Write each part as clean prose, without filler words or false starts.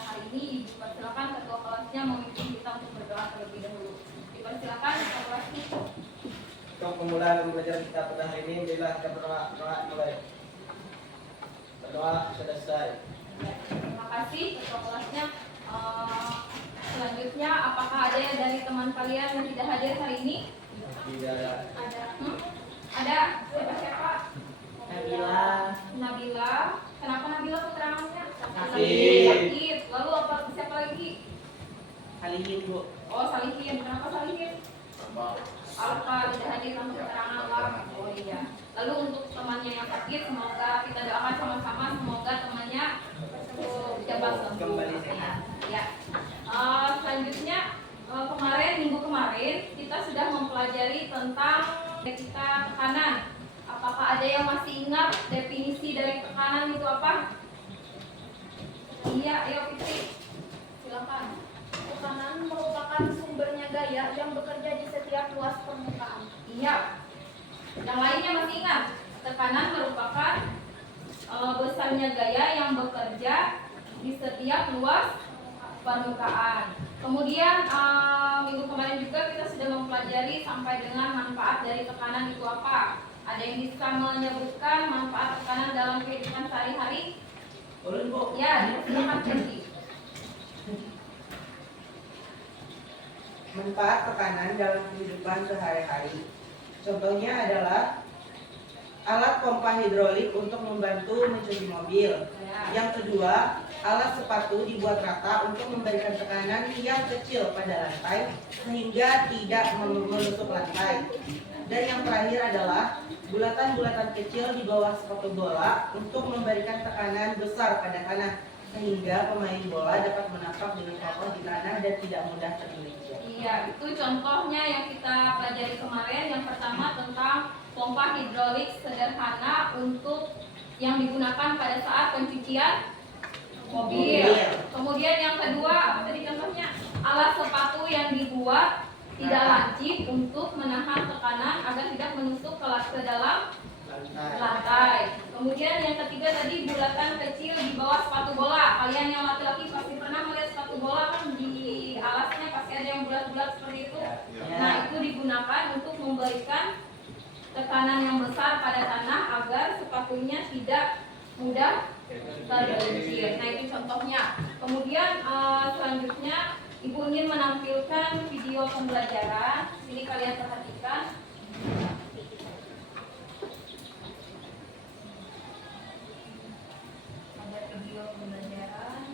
hari ini dipersilakan ketua kelasnya memimpin kita untuk berdoa terlebih dahulu. Dipersilakan ketua kelasnya. Untuk pembukaan pembelajaran kita pada hari ini, bila kita berdoa mulai. Berdoa selesai. Ya, terima kasih ketua kelasnya. Selanjutnya, apakah ada dari teman kalian yang tidak hadir hari ini? Tidak ada. Ada. Ada. Siapa? Nabila. Kenapa Nabila keterangannya? Sakit. Lalu siapa lagi? Salihin, Bu. Oh, Salihin. Kenapa Salihin? Alfa tidak hadir untuk keterangan lah. Oh iya. Lalu untuk temannya yang sakit, semoga kita doakan sama-sama, semoga temannya cepat sembuh. Ya. Selanjutnya minggu kemarin kita sudah mempelajari tentang kita tekanan. Apakah ada yang masih ingat definisi dari tekanan itu apa? Iya, ayo Fitri. Silakan. Tekanan merupakan sumbernya gaya yang bekerja di setiap luas permukaan. Iya. Yang lainnya masih ingat? Tekanan merupakan besarnya gaya yang bekerja di setiap luas permukaan. Kemudian minggu kemarin juga kita sudah mempelajari sampai dengan manfaat dari tekanan itu apa. Ada yang bisa menyebutkan manfaat tekanan dalam kehidupan sehari-hari? Boleh, Bu. Ya, silakan Jadi. Manfaat tekanan dalam kehidupan sehari-hari. Contohnya adalah alat pompa hidrolik untuk membantu mencuci mobil. Yang kedua, alat sepatu dibuat rata untuk memberikan tekanan yang kecil pada lantai sehingga tidak menusuk lantai. Dan yang terakhir adalah bulatan-bulatan kecil di bawah sepatu bola untuk memberikan tekanan besar pada tanah sehingga pemain bola dapat menapak dengan kokoh di tanah dan tidak mudah tergelincir. Iya, itu contohnya yang kita pelajari kemarin. Yang pertama tentang pompa hidrolik sederhana untuk yang digunakan pada saat pencucian mobil. Kemudian yang kedua, apa tadi contohnya? Alat sepatu yang dibuat tidak lancip untuk menahan tekanan agar tidak menusuk ke dalam lantai. Kemudian yang ketiga tadi bulatan kecil di bawah sepatu bola. Kalian yang laki-laki pasti pernah melihat sepatu bola kan di alasnya pasti ada yang bulat-bulat seperti itu. Nah, itu digunakan untuk memberikan tekanan yang besar pada tanah agar sepatunya tidak mudah tergelincir. Nah, itu contohnya. Kemudian selanjutnya Ibu ingin menampilkan video pembelajaran. Sini kalian perhatikan. Ada video pembelajaran.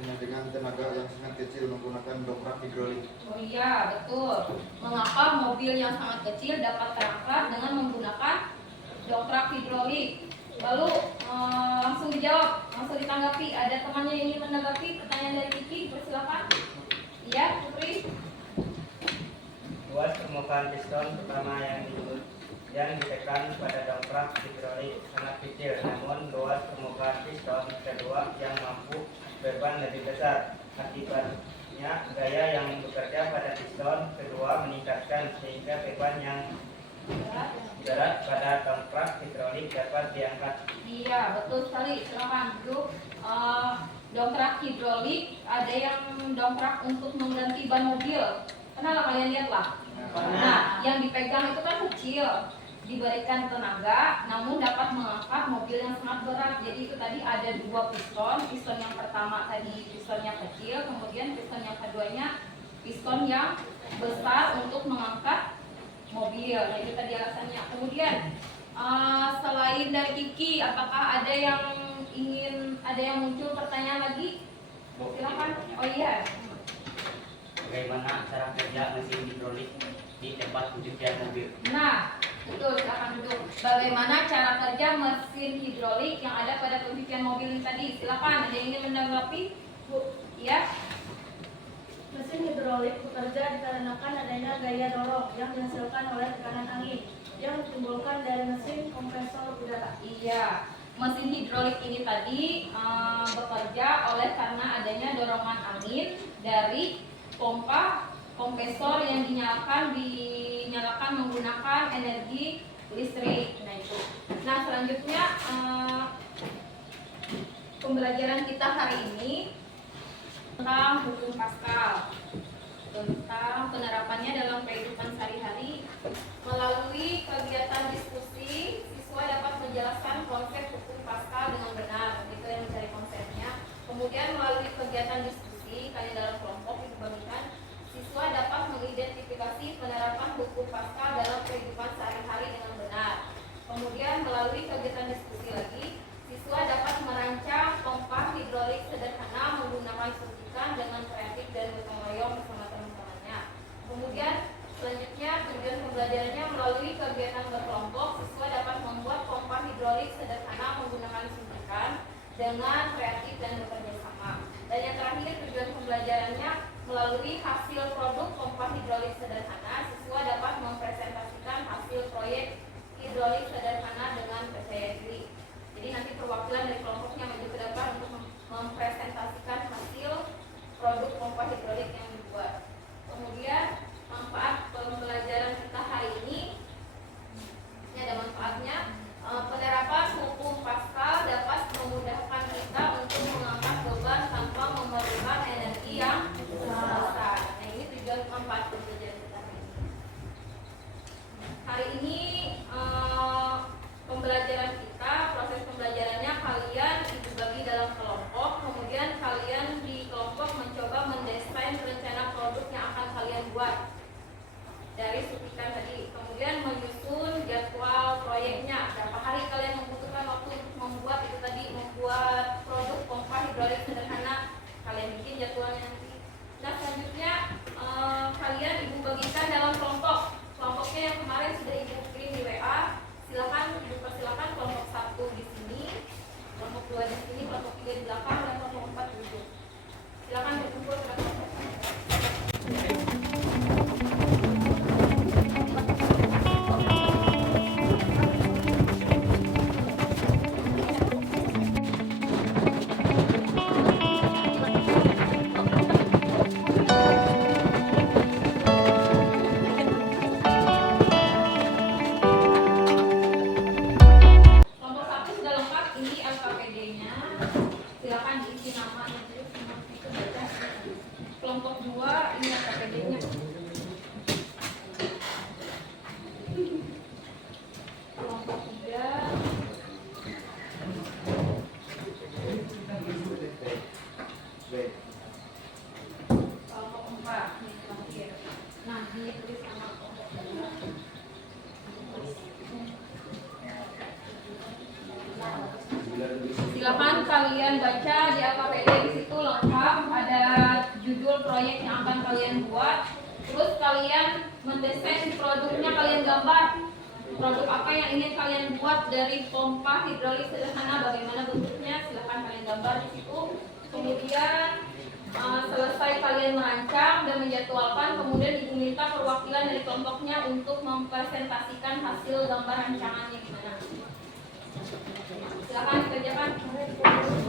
hanya dengan tenaga yang sangat kecil menggunakan dongkrak hidrolik. Oh iya, betul. Mengapa mobil yang sangat kecil dapat terangkat dengan menggunakan dongkrak hidrolik? Lalu langsung dijawab, langsung ditanggapi. Ada temannya yang ingin menanggapi pertanyaan dari Kiki? Persilakan. Iya, Putri. Luas permukaan piston pertama yang ditekan pada dongkrak hidrolik sangat kecil, namun luas permukaan piston kedua yang mampu beban lebih besar. Akibatnya gaya yang bekerja pada piston kedua meningkatkan sehingga beban yang berat pada dongkrak hidrolik dapat diangkat. Iya, betul sekali. Silakan duduk. Dongkrak hidrolik ada yang dongkrak untuk mengganti ban mobil. Pernah lah kalian lihat lah. Nah, yang dipegang itu kan kecil, diberikan tenaga, namun dapat mengangkat mobil yang sangat berat. Jadi itu tadi ada dua piston. Piston yang pertama tadi piston yang kecil, kemudian piston yang keduanya piston yang besar untuk mengangkat mobil. Nah, itu tadi alasannya. Kemudian selain dari Kiki, apakah ada yang muncul pertanyaan lagi? Silakan. Oh iya. Bagaimana cara kerja mesin hidrolik di tempat pencucian mobil? Nah, betul, silakan duduk. Bagaimana cara kerja mesin hidrolik yang ada pada pencucian mobil ini tadi? Silakan, ada yang ingin menanggapi? Bu, iya. Mesin hidrolik bekerja dikarenakan adanya gaya dorong yang dihasilkan oleh tekanan angin yang ditimbulkan dari mesin kompresor udara. Iya, mesin hidrolik ini tadi bekerja oleh karena adanya dorongan angin dari pompa kompresor yang dinyalakan menggunakan energi listrik. Nah itu. Nah selanjutnya pembelajaran kita hari ini tentang hukum Pascal, tentang penerapannya dalam kehidupan sehari-hari. Melalui kegiatan diskusi, siswa dapat menjelaskan konsep hukum Pascal dengan benar, itu yang mencari konsepnya. Kemudian melalui kegiatan diskusi, kalian dalam kelompok dibagikan, siswa dapat mengidentifikasi penerapan hukum Pascal dalam kehidupan sehari-hari dengan benar. Kemudian melalui kegiatan diskusi lagi, siswa dapat merancang pompa hidrolik sederhana menggunakan suntikan dengan kreatif dan gotong royong bersama teman-temannya. Kemudian selanjutnya tujuan pembelajarannya melalui kegiatan berkelompok, siswa dapat membuat pompa hidrolik sederhana menggunakan suntikan dengan kreatif dan bekerja sama. Dan yang terakhir tujuan pembelajarannya melalui hasil produk pompa hidrolik sederhana, siswa dapat mempresentasikan hasil proyek hidrolik sederhana dengan percaya diri. Jadi nanti perwakilan dari kelompoknya maju ke depan untuk mempresentasikan hasil produk pompa hidrolik yang dibuat. Kemudian manfaat pembelajaran kita hari ini ada manfaatnya. Penerapan hukum Pascal dapat memudahkan kita untuk mengangkat beban tanpa memerlukan energi yang besar. Nah ini tujuan manfaat pembelajaran kita hari ini. Hari ini pembelajaran kita, proses pembelajarannya kalian dibagi dalam kelompok, kemudian kalian di kelompok mencoba mendesain rencana produk yang akan kalian buat dari suntikan tadi, kemudian menyusun jadwal proyeknya, berapa hari kalian membutuhkan waktu untuk membuat itu tadi, membuat produk pompa hidrolik sederhana, kalian bikin jadwalnya nanti. Nah selanjutnya kalian ibu bagikan dalam kelompok, kelompoknya yang kemarin sudah ibu kirim di WA, silakan dipersilakan kelompok 1 di sini, kelompok 2 di sini, kelompok 3 di belakang, dan kelompok 4 duduk. Silakan berkumpul ke kelompok. Kelompok 2 ini KPD-nya. Kelompok 3 kelompok 4 nih terakhir. Nah, ini tulis sama kelompok 2. Silakan kalian baca di LKPD di situ lengkap kalian buat. Terus kalian mendesain produknya, kalian gambar produk apa yang ingin kalian buat dari pompa hidrolik sederhana, bagaimana bentuknya, silahkan kalian gambar di situ. Kemudian selesai kalian merancang dan menjadwalkan, kemudian diminta perwakilan dari kelompoknya untuk mempresentasikan hasil gambar rancangannya gimana. Silakan dikerjakan.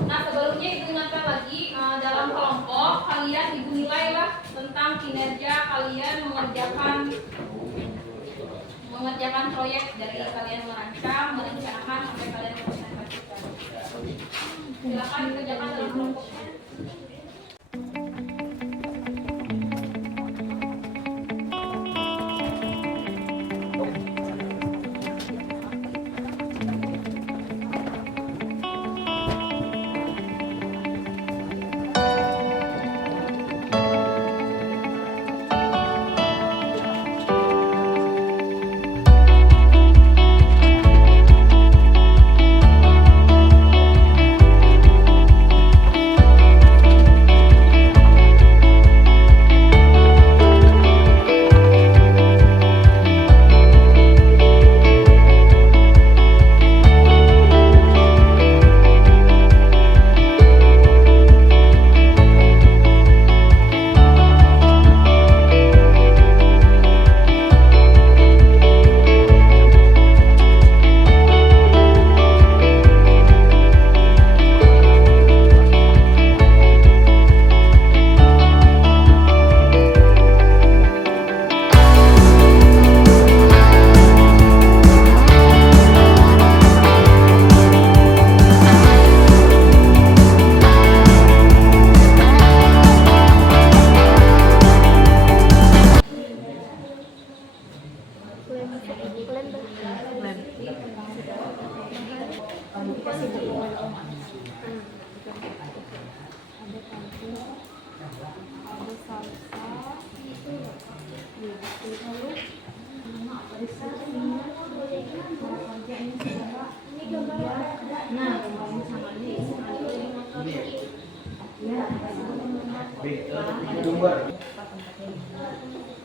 Nah, sebelumnya ibu ingatkan lagi, dalam kelompok kalian ibu nilai lah tentang kinerja kalian mengerjakan proyek dari kalian merancang, merencanakan sampai kalian presentasikan. Silakan dikerjakan dalam kelompoknya.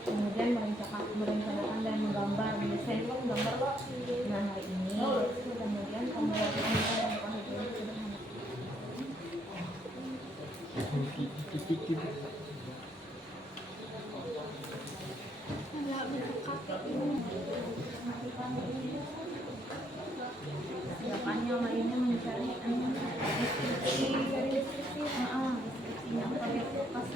Kemudian merencanakan dan menggambar, mendesain lo menggambar lo. Nah, hari ini kemudian kamu lakukan pompa hidrolik sederhana. Silakannya lainnya mencari deskripsi yang pakai pas.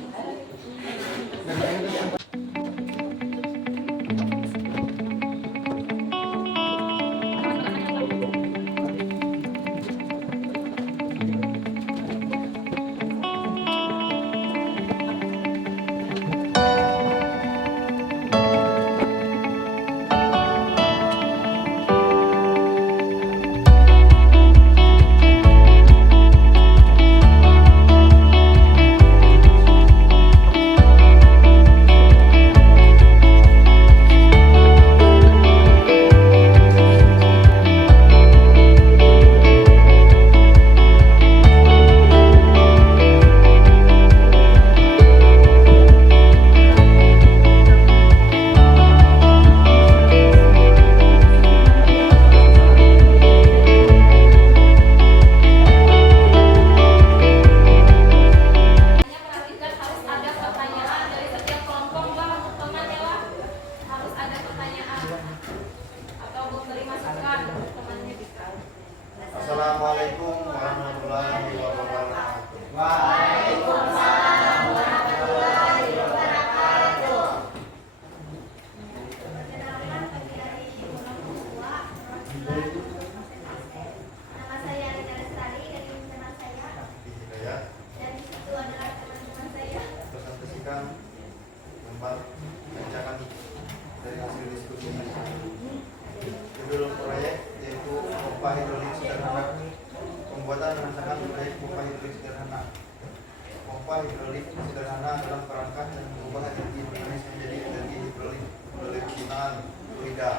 Assalamualaikum warahmatullahi wabarakatuh. Nama saya Rina Lestari dan ini teman saya Hidayat dan itu adalah teman-teman saya. presentasikan gambar rancangan dari hasil diskusi judul proyek yaitu pompa hidrolik sederhana. Pembuatan rancangan proyek pompa hidrolik sederhana. Pompa hidrolik sederhana dalam kerangka dan mengubah energi mekanis menjadi energi hidrolik melalui penggunaan fluida.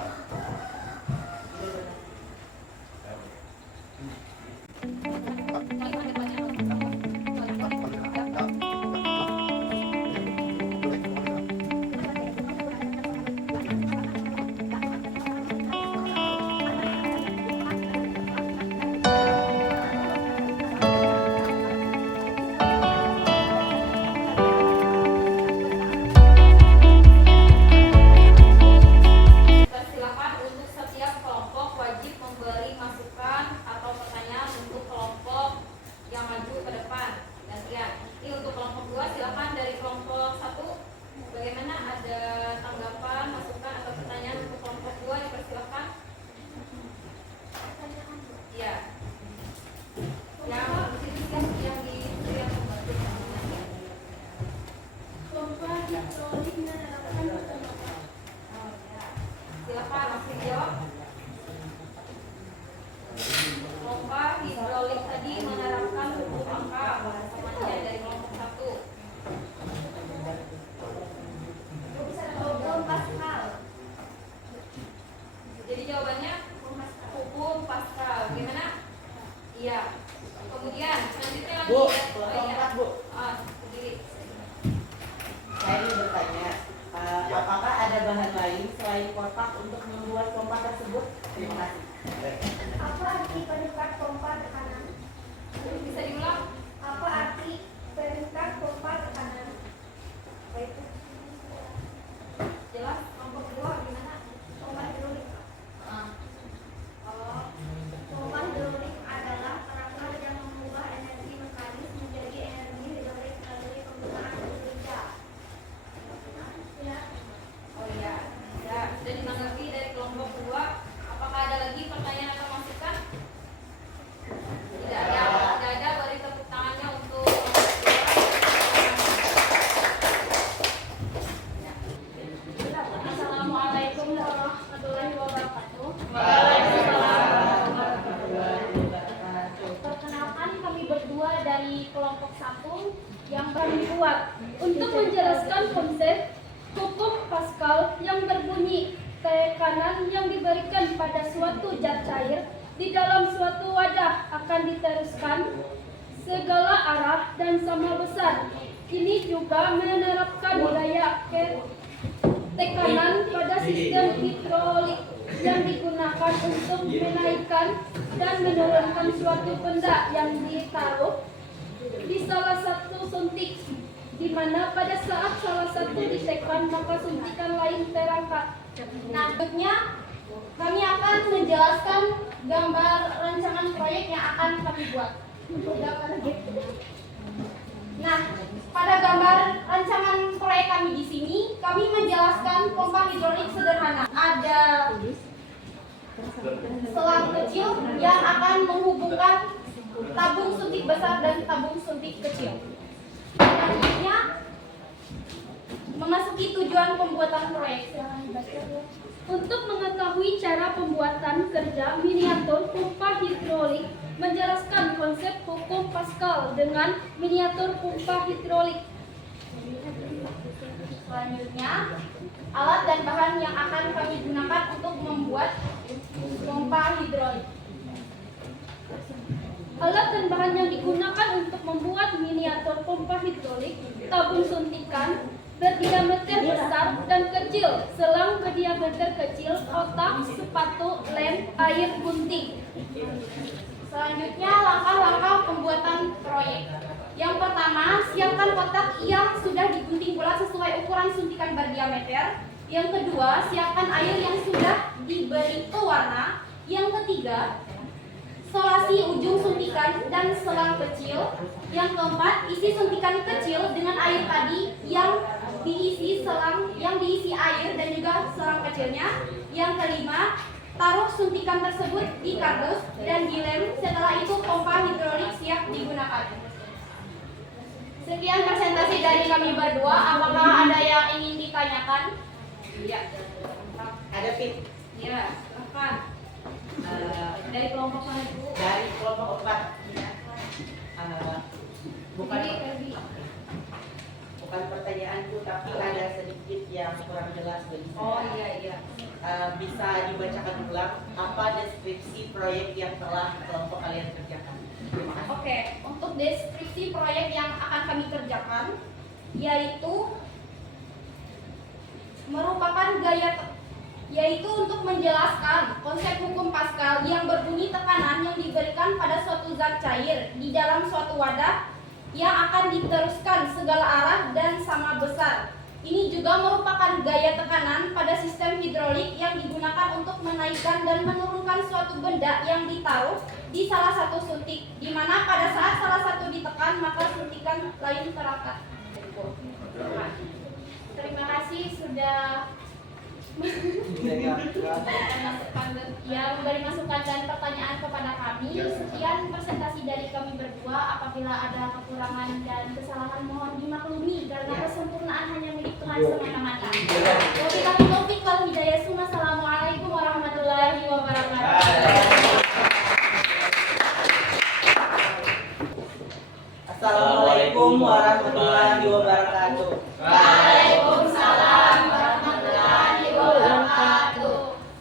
Bagaimana, ada tanggapan, masukan atau pertanyaan untuk kelompok 2? Dipersilakan. Iya. Yang di Pompa hidrolik menerapkan kecepatan. silakan langsung jawab. Pompa hidrolik tadi menerapkan hukum angka samanya dari kelompok 1. Hukum Pascal. Jadi jawabannya hukum Pascal. Bagaimana? Iya. Kemudian selanjutnya lagi. Bu, Oh, kelompok iya. 4 Bu. Berdiri. Saya ingin bertanya, apakah ada bahan lain selain kotak untuk membuat pompa tersebut? Terima kasih. Apa arti perintah pompa tekanan? Bisa diulang? Apa arti perintah pompa tekanan? Jelas? Kelompok 2 gimana? Pompa hidrolik. Pompa hidrolik adalah perangkat yang mengubah energi mekanis menjadi energi hidrolik melalui penggunaan hidrolika. Ya. Oh iya. Ya, sudah ditanggapi dari kelompok 2. Apakah ada lagi pertanyaan atau masukan? Tidak ada. Tidak ada. Beri tepuk tangannya untuk Assalamualaikum warahmatullahi wabarakatuh. Perkenalkan, kami berdua dari kelompok 1 yang kami buat untuk menjelaskan konsep hukum Pascal yang berbunyi tekanan yang diberikan pada suatu zat cair di dalam suatu wadah akan diteruskan segala arah dan sama besar. Ini juga menerapkan gaya tekanan pada sistem hidrolik yang digunakan untuk menaikkan dan menurunkan suatu benda yang ditaruh di salah satu suntik, di mana pada saat salah satu ditekan maka suntikan lain terangkat. Nah, berikutnya kami akan menjelaskan gambar rancangan proyek yang akan kami buat. Nah, pada gambar rancangan proyek kami di sini, kami menjelaskan pompa hidrolik sederhana. Ada selang kecil yang akan menghubungkan tabung suntik besar dan tabung suntik kecil. Selanjutnya, memasuki tujuan pembuatan proyek. Untuk mengetahui cara pembuatan kerja miniatur pompa hidrolik, menjelaskan konsep hukum Pascal dengan miniatur pompa hidrolik. Selanjutnya, alat dan bahan yang akan kami gunakan untuk membuat pompa hidrolik. Alat dan bahan yang digunakan untuk membuat miniatur pompa hidrolik: tabung suntikan berdiameter besar dan kecil, selang berdiameter kecil, otak, sepatu, lem, air, gunting. Selanjutnya, langkah-langkah pembuatan proyek. Yang pertama, siapkan kotak yang sudah digunting bulat sesuai ukuran suntikan berdiameter. Yang kedua, siapkan air yang sudah diberi pewarna. Yang ketiga, solasi ujung suntikan dan selang kecil. Yang keempat, isi suntikan kecil dengan air tadi yang diisi air dan juga selang kecilnya. Yang kelima, taruh suntikan tersebut di kardus dan dilem. Setelah itu pompa hidrolik siap digunakan. Sekian presentasi dari kami berdua. Apakah ada yang ingin ditanyakan? Iya. Ada Fit Iya, silakan. Dari kelompok mana Bu? dari kelompok 4. Bukan pertanyaanku, tapi ada sedikit yang kurang jelas bagi saya. Oh iya. Bisa dibacakan ulang apa deskripsi proyek yang telah kelompok kalian kerjakan? Terima kasih. Oke, untuk deskripsi proyek yang akan kami kerjakan, yaitu merupakan yaitu untuk menjelaskan konsep hukum Pascal yang berbunyi tekanan yang diberikan pada suatu zat cair di dalam suatu wadah yang akan diteruskan segala arah dan sama besar. Ini juga merupakan gaya tekanan pada sistem hidrolik yang digunakan untuk menaikkan dan menurunkan suatu benda yang ditaruh di salah satu suntik, di mana pada saat salah satu ditekan maka suntikan lain terangkat. Terima kasih. dari yang yang memberi masukan dan pertanyaan kepada kami. Sekian presentasi dari kami berdua. Apabila ada kekurangan dan kesalahan mohon dimaklumi karena kesempurnaan hanya milik Tuhan semata-mata. Wabillahi taufiq wal hidayah. Assalamualaikum warahmatullahi wabarakatuh. Assalamualaikum warahmatullahi wabarakatuh. Waalaikumsalam warahmatullahi wabarakatuh.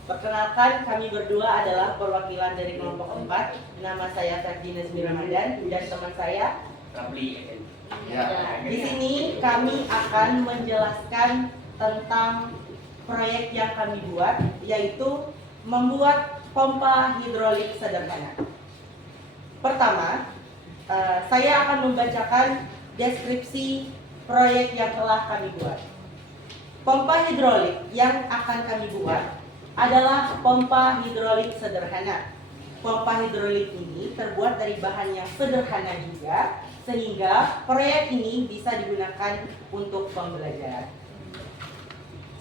Perkenalkan, kami berdua adalah perwakilan dari kelompok 4. Nama saya Ferdinand Ramadan dan teman saya Rapli. Di sini kami akan menjelaskan tentang proyek yang kami buat, yaitu membuat pompa hidrolik sederhana. Pertama, saya akan membacakan deskripsi proyek yang telah kami buat. Pompa hidrolik yang akan kami buat adalah pompa hidrolik sederhana. Pompa hidrolik ini terbuat dari bahan yang sederhana juga, sehingga proyek ini bisa digunakan untuk pembelajaran.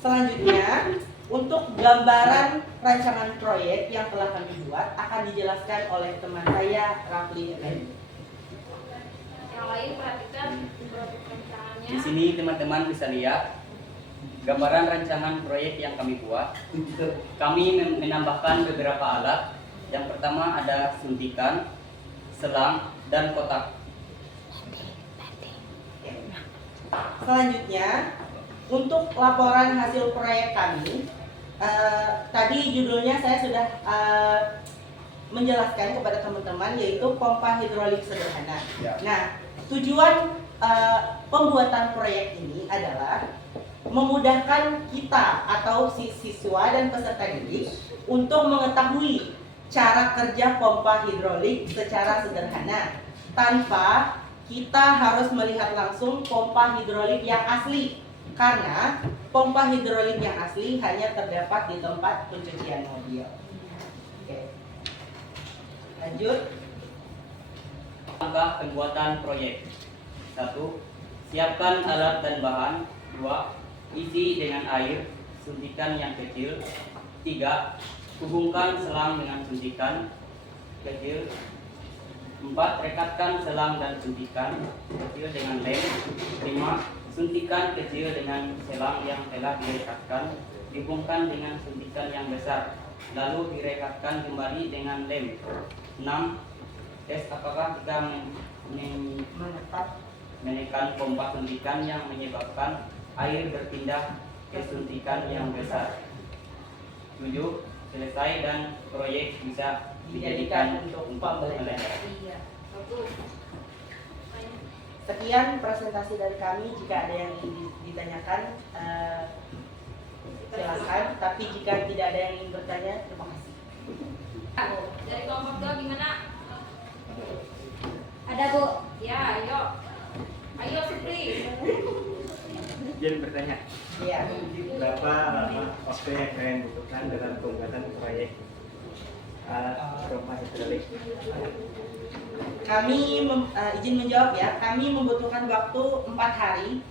Selanjutnya, untuk gambaran rancangan proyek yang telah kami buat akan dijelaskan oleh teman saya, Rafli Effendi. Yang lain perhatikan produk rancangannya. Di sini teman-teman bisa lihat gambaran rancangan proyek yang kami buat. Kami menambahkan beberapa alat. Yang pertama ada suntikan, selang, dan kotak. Selanjutnya, untuk laporan hasil proyek kami, tadi judulnya saya sudah menjelaskan kepada teman-teman, yaitu pompa hidrolik sederhana. Nah, tujuan pembuatan proyek ini adalah memudahkan kita atau siswa dan peserta didik untuk mengetahui cara kerja pompa hidrolik secara sederhana tanpa kita harus melihat langsung pompa hidrolik yang asli, karena pompa hidrolik yang asli hanya terdapat di tempat pencucian mobil. Oke. Lanjut. Langkah pembuatan proyek. 1. Siapkan alat dan bahan. 2. Isi dengan air, suntikan yang kecil. 3. Hubungkan selang dengan suntikan kecil. 4. Rekatkan selang dan suntikan kecil dengan lem. 5. Suntikan kecil dengan selang yang telah direkatkan, dihubungkan dengan suntikan yang besar, lalu direkatkan kembali dengan lem. 6. Tes apakah jika menekan pompa suntikan yang menyebabkan air berpindah ke suntikan yang besar. 7. Selesai dan proyek bisa dijadikan untuk pembelajaran. Iya, bagus. Sekian presentasi dari kami. Jika ada yang ingin ditanyakan, silakan. Tapi jika tidak ada yang ingin bertanya, terima kasih. Dari kelompok 2 gimana? Ada Bu. Ya, ayo. Ayo Supri. Izin bertanya, Ya. berapa lama waktu yang kalian butuhkan dalam pembuatan proyek pompa hidrolik? Kami izin menjawab ya. Kami membutuhkan waktu 4 hari.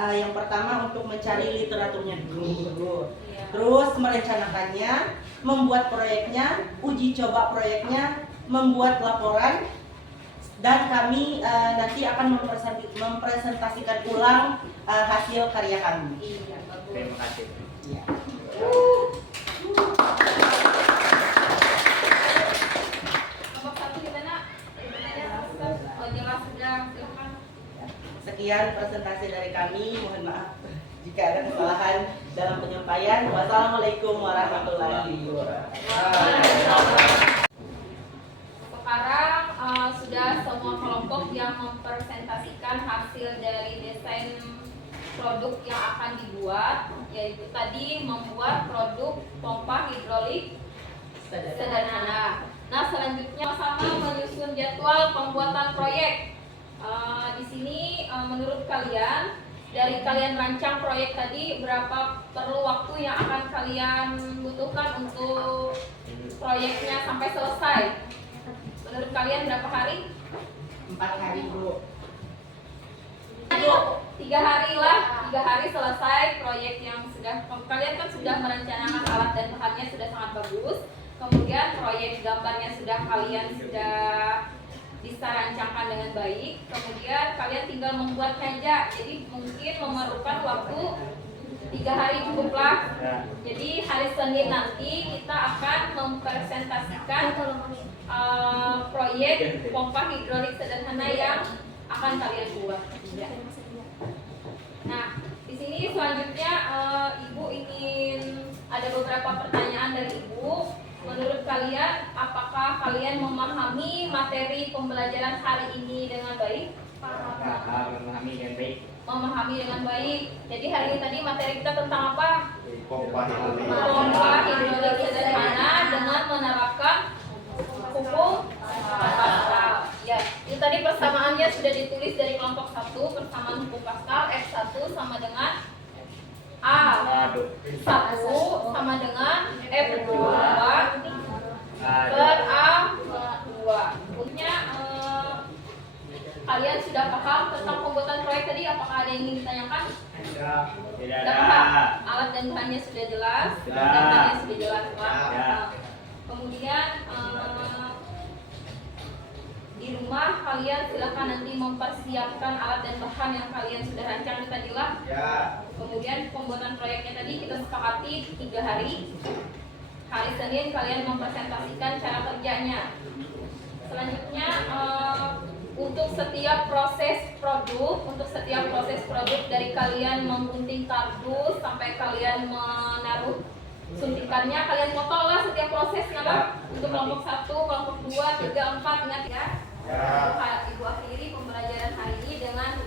Yang pertama untuk mencari literaturnya dulu, terus merencanakannya, membuat proyeknya, uji coba proyeknya, membuat laporan, dan kami nanti akan mempresentasikan ulang hasil karya kami. Iya, bagus. Terima kasih. Ya. Kelompok 1 gimana? Oh, jelas sudah. Silakan. Sekian presentasi dari kami. Mohon maaf jika ada kesalahan dalam penyampaian. Wassalamualaikum warahmatullahi wabarakatuh. Sekarang sudah semua kelompok yang mempresentasikan hasil dari desain produk yang akan dibuat, yaitu tadi membuat produk pompa hidrolik sederhana. Nah, selanjutnya sama menyusun jadwal pembuatan proyek. Di sini menurut kalian, dari kalian rancang proyek tadi, berapa perlu waktu yang akan kalian butuhkan untuk proyeknya sampai selesai? Menurut kalian berapa hari? 4 hari, Bu. 3 hari lah, 3 hari selesai proyek yang sudah kalian kan sudah merencanakan alat dan bahannya sudah sangat bagus. Kemudian proyek gambarnya sudah bisa rancangkan dengan baik. Kemudian kalian tinggal membuat meja. Jadi mungkin memerlukan waktu 3 hari cukuplah. Jadi hari Senin nanti kita akan mempresentasikan proyek pompa hidrolik sederhana yang akan kalian buat. Nah, di sini selanjutnya Ibu ingin ada beberapa pertanyaan dari Ibu. Menurut kalian, apakah kalian memahami materi pembelajaran hari ini dengan baik? Memahami dengan baik. Memahami dengan baik. Jadi hari ini tadi materi kita tentang apa? Pompa hidrolik. Pompa hidrolik sederhana dengan menerapkan hukum Pascal. Ya, itu tadi persamaannya sudah ditulis dari kelompok 1. Persamaan hukum Pascal F1 sama dengan A1 sama dengan F2 per A2. Untuknya kalian sudah paham tentang pembuatan proyek tadi? Apakah ada yang ingin ditanyakan? Tidak Sudah paham? Alat dan bahannya sudah jelas, datanya sudah jelas, Pak. Kemudian di rumah kalian silahkan nanti mempersiapkan alat dan bahan yang kalian sudah rancang tadi lah. Kemudian pembuatan proyeknya tadi kita sepakati 3 hari. Hari Senin kalian mempresentasikan cara kerjanya. Selanjutnya untuk setiap proses produk dari kalian menggunting kardus sampai kalian menaruh suntikannya, kalian foto lah setiap prosesnya lah. Untuk kelompok 1, kelompok 2, 3, 4, ingat ya. Ibu akhiri pembelajaran hari ini dengan